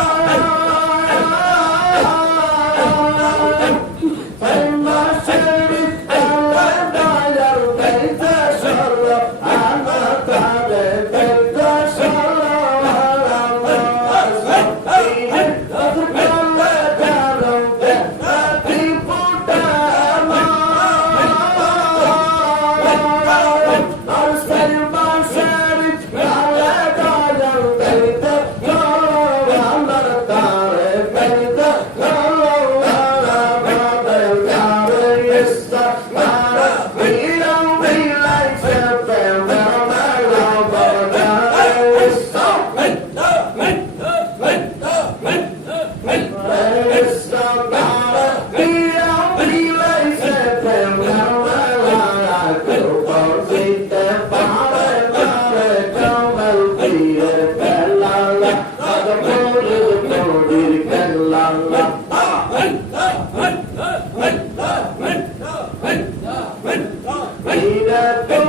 Hey. Hey,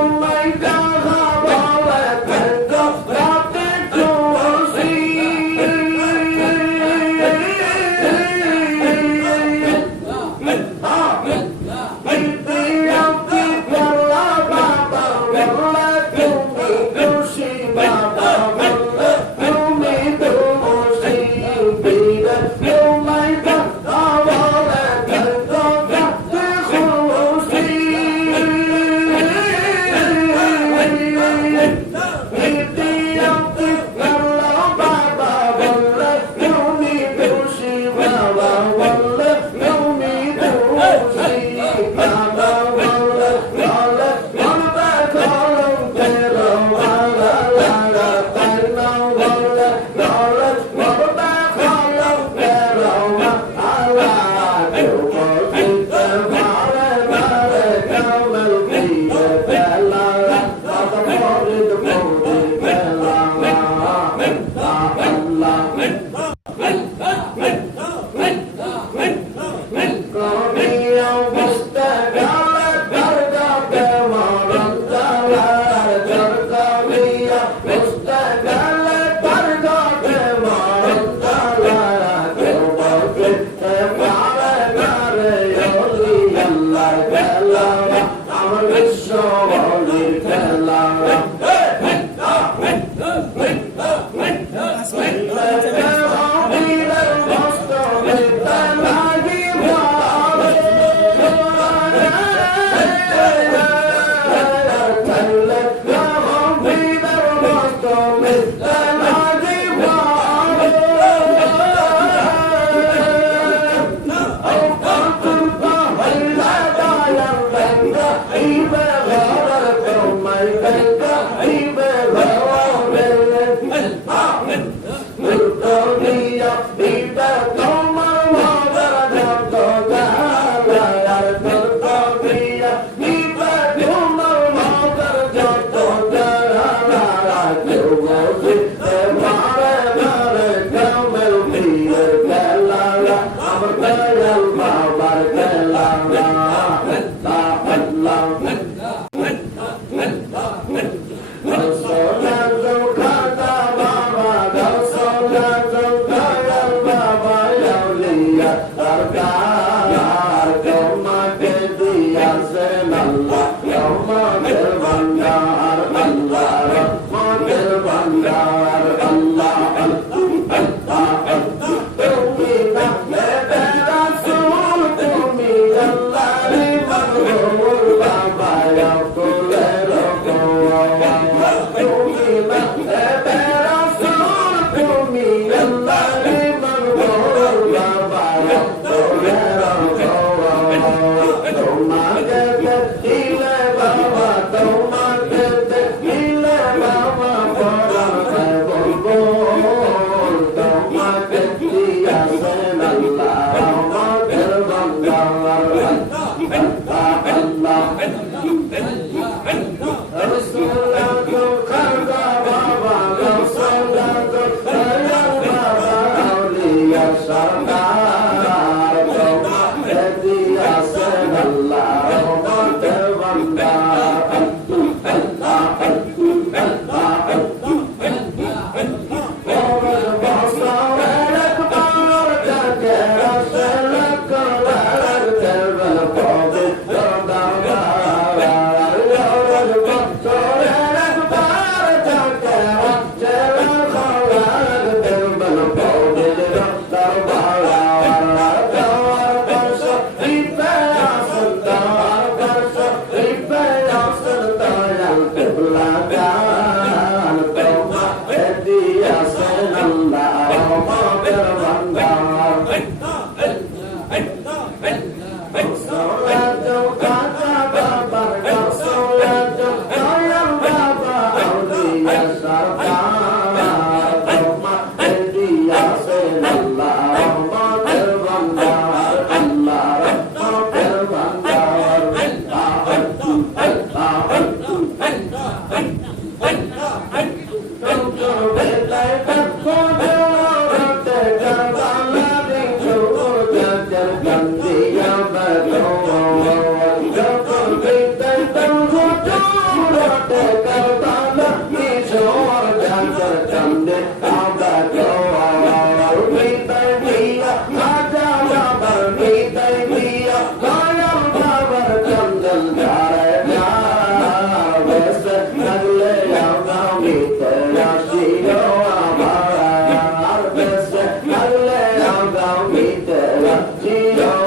be Obrigado. Santa Wait, no. Yeah.